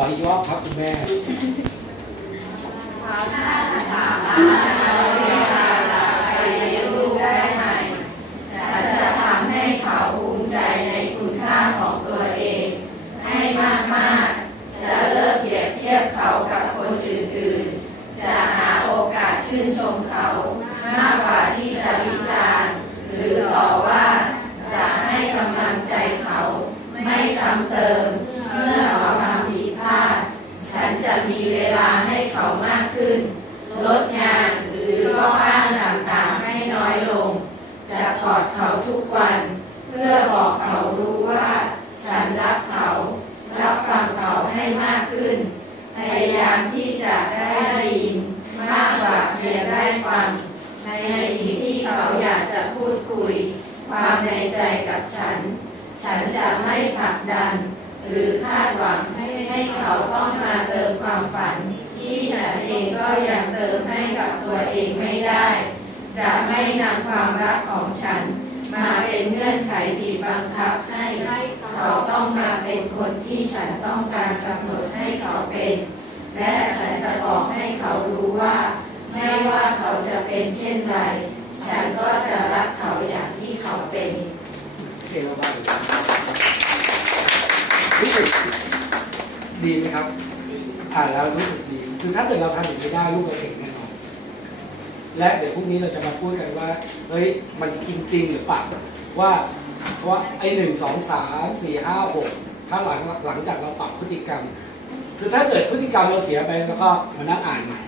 ออีกรอบครับคุณแม่ฉันจะทำให้เขาภูมิใจในคุณค่าของตัวเอง ให้มากๆ จะเลิกเปรียบเทียบเขากับคนอื่นๆ จะหาโอกาสชื่นชมเขา มากกว่าที่จะวิจารณ์หรือต่อว่าจะให้กำลังใจเขา ไม่ซ้ำเติม ลดงานหรือข้ออ้างต่างๆให้น้อยลง จะกอดเขาทุกวัน เพื่อบอกเขารู้ว่า ฉันรักเขา รับฟังเขาให้มากขึ้น พยายามที่จะได้ยินมากกว่าเพียงได้ฟัง ในสิ่งที่เขาอยากจะพูดคุย ความในใจกับฉัน ฉันจะไม่ผลักดัน หรือคาดหวังให้ให้เขาต้องมาเติมความฝัน ที่ฉันเองก็ยังเตัวเองไม่ได้ จะไม่นำความรักของฉัน มาเป็นเงื่อนไขบีบบังคับให้เขาต้องมาเป็นคนที่ฉันต้องการกำหนดให้เขาเป็น และฉันจะบอกให้เขารู้ว่า ไม่ว่าเขาจะเป็นเช่นไร ฉันก็จะรักเขาอย่างที่เขาเป็นเก่งมากรู้สึกดีไหมครับอ่านแล้วรู้สึกดี คือถ้าเกิดเราทำอย่างนี้ได้ลูกเราเก่งแน่นอน และเดี๋ยวพรุ่งนี้เราจะมาพูดกันว่าเฮ้ยมันจริง ๆ หรือเปล่าว่าว่าไอ้หนึ่งสองสามสี่ห้าหกถ้าหลังหลังจากเราปรับพฤติกรรม คือถ้าเกิดพฤติกรรมเราเสียไปแล้วก็มานั่งอ่านใหม่